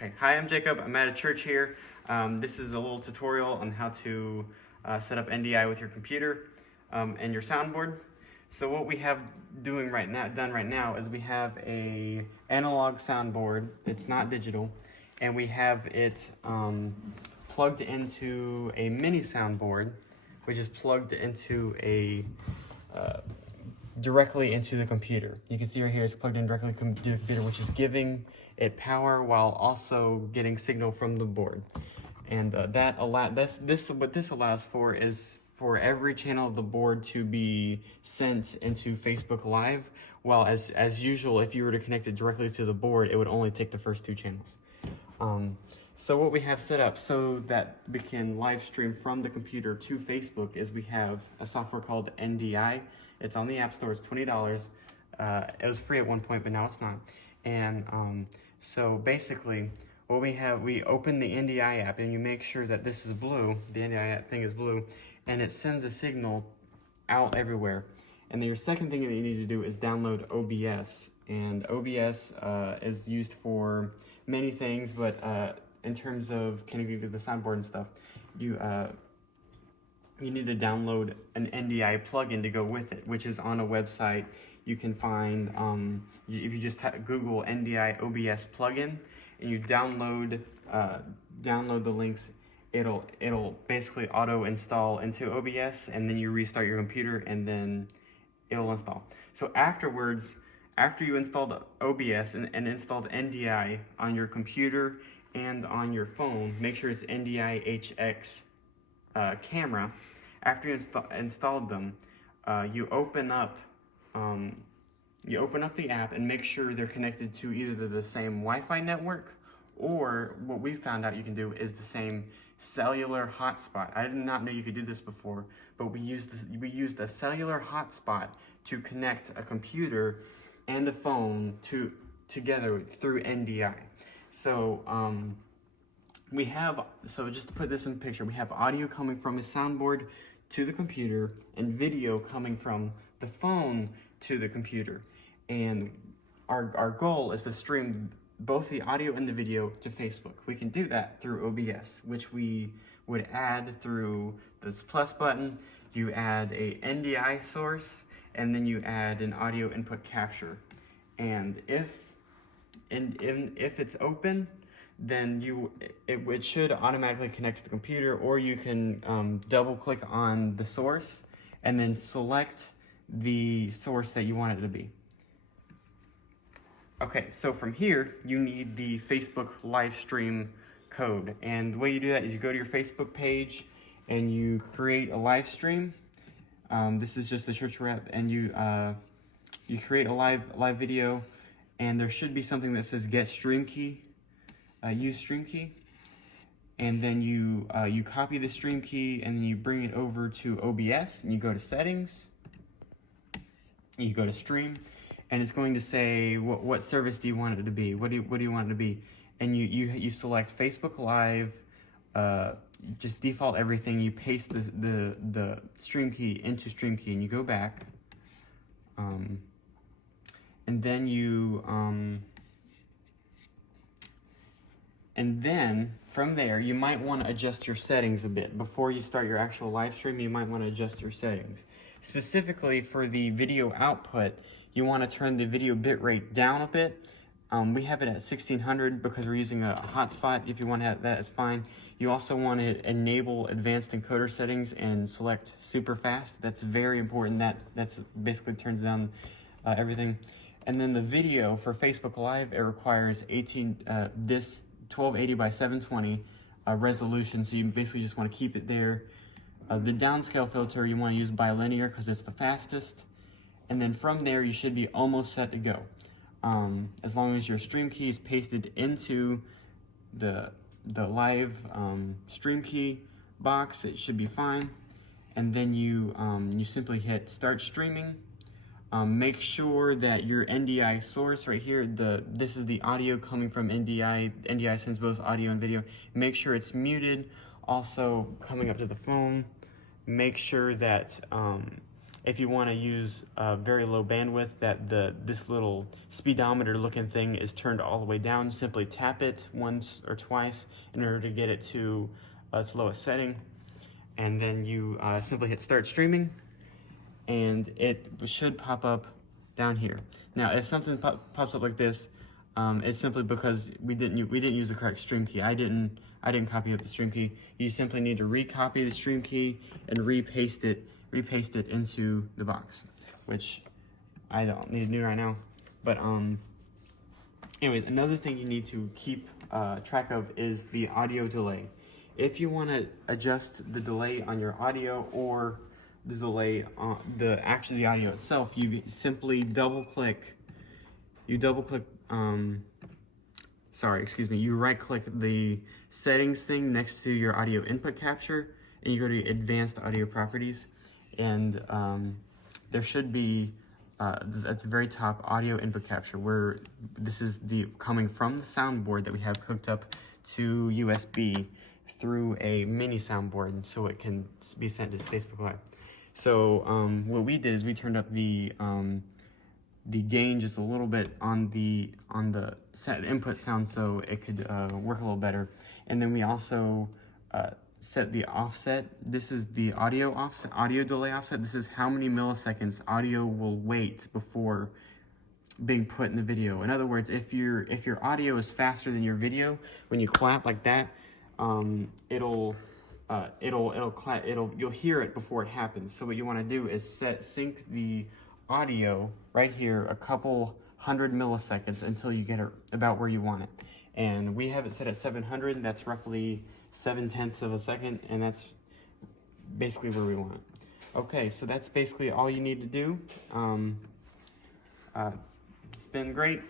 Okay, hi, I'm Jacob. I'm at a church here. This is a little tutorial on how to set up NDI with your computer and your soundboard. So what we have done right now is we have a analog soundboard. It's not digital, and we have it plugged into a mini soundboard, which is plugged into a directly into the computer. You can see right here it's plugged in directly to the computer, which is giving it power while also getting signal from the board. And what this allows for is for every channel of the board to be sent into Facebook Live, while as usual, if you were to connect it directly to the board, it would only take the first two channels. So what we have set up so that we can live stream from the computer to Facebook is we have a software called NDI. It's on the App Store. It's $20. It was free at one point, but now it's not. And so basically, what we open the NDI app, and you make sure that this is blue. The NDI app thing is blue, and it sends a signal out everywhere. And then your second thing that you need to do is download OBS. And OBS is used for many things, but in terms of connecting to the soundboard and stuff, you need to download an NDI plugin to go with it, which is on a website. You can find, if you just Google NDI OBS plugin and you download the links, it'll basically auto install into OBS, and then you restart your computer and then it'll install. So afterwards, after you installed OBS and installed NDI on your computer and on your phone, make sure it's NDI HX camera. After you installed them, you open up the app and make sure they're connected to either the same Wi-Fi network, or what we found out you can do is the same cellular hotspot. I did not know you could do this before, but we used a cellular hotspot to connect a computer and a phone together through NDI. So just to put this in picture, we have audio coming from a soundboard to the computer and video coming from the phone to the computer. And our goal is to stream both the audio and the video to Facebook. We can do that through OBS, which we would add through this plus button. You add a NDI source, and then you add an audio input capture. And if it's open, then it should automatically connect to the computer, or you can double click on the source and then select the source that you want it to be. Okay, so from here, you need the Facebook live stream code. And the way you do that is you go to your Facebook page and you create a live stream. This is just the church we're at, and you create a live video, and there should be something that says get stream key. Use stream key, and then you copy the stream key, and then you bring it over to OBS, and you go to settings, and you go to stream, and it's going to say what service do you want it to be, what do you want it to be, and you select Facebook Live, just default everything, you paste the stream key into stream key, and you go back, and then And then from there, you might want to adjust your settings a bit. Before you start your actual live stream, you might want to adjust your settings. Specifically for the video output, you want to turn the video bitrate down a bit. We have it at 1600 because we're using a hotspot. If you want to have that, it's fine. You also want to enable advanced encoder settings and select super fast. That's very important. That's basically turns down everything. And then the video for Facebook Live, it requires 1280 by 720 resolution, so you basically just want to keep it there. The downscale filter you want to use bilinear because it's the fastest, and then from there you should be almost set to go. As long as your stream key is pasted into the live stream key box, it should be fine. And then you simply hit start streaming. Make sure that your NDI source right here, this is the audio coming from NDI. NDI sends both audio and video. Make sure it's muted. Also coming up to the phone, make sure that if you want to use very low bandwidth, that this little speedometer looking thing is turned all the way down. Simply tap it once or twice in order to get it to its lowest setting, and then you simply hit start streaming, and it should pop up down here. Now, if something pops up like this, it's simply because we didn't use the correct stream key. I didn't copy up the stream key. You simply need to recopy the stream key and repaste it into the box, which I don't need to do right now. But anyways, another thing you need to keep track of is the audio delay. If you want to adjust the delay on your audio or the delay on the audio itself, you simply double click. You right click the settings thing next to your audio input capture, and you go to advanced audio properties, and there should be at the very top audio input capture, where this is coming from the soundboard that we have hooked up to USB through a mini soundboard so it can be sent to Facebook Live. So what we did is we turned up the gain just a little bit on the input sound so it could work a little better. And then we also set the offset. This is the audio delay offset. This is how many milliseconds audio will wait before being put in the video. In other words, if your audio is faster than your video, when you clap like that, you'll hear it before it happens. So what you want to do is sync the audio right here a couple 100 milliseconds until you get it about where you want it. And we have it set at 700. That's roughly 0.7 of a second, and that's basically where we want it. Okay, so that's basically all you need to do. It's been great.